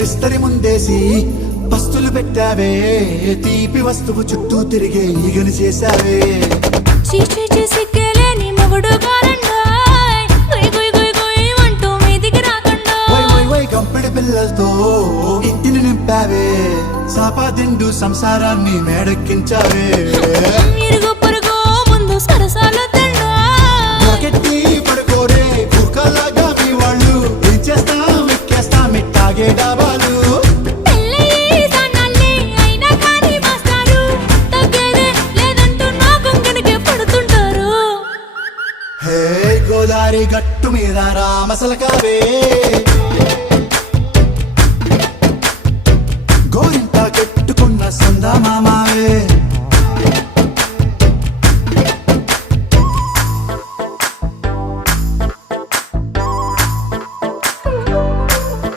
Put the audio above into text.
విస్తరి ముందేసి పస్తులు పెట్టావే, తీపి వస్తువు చుట్టూ తిరిగే ఈగను చేశావే. చీచీ చేసి కేలేని మొగుడు గారండాయ్, గుయ్ గుయ్ గుయ్ గుయ్ అంటూ మీదికి రాకుండా కంపెడి పిల్లలతో ఇంటిని నింపావే, సాపాదిండు సంసారాన్ని మేడెక్కించావే. ఇరుగు పొరుగు ముందు సరసాలు తిండా నాకెట్టి పడుకోరే కుక్కలాగా మీ వాళ్ళు, ఏం చేస్తాం ఎక్కేస్తాం ఇట్టాగే డాబాలు. పెళ్ళయి సన్నాళ్ళే అయినా కానీ మాస్టారు, తగ్గేదే లేదంటూ నా కొంగడికే పడుతుంటారు. హే గోదారి గట్టు మీద రామసలకా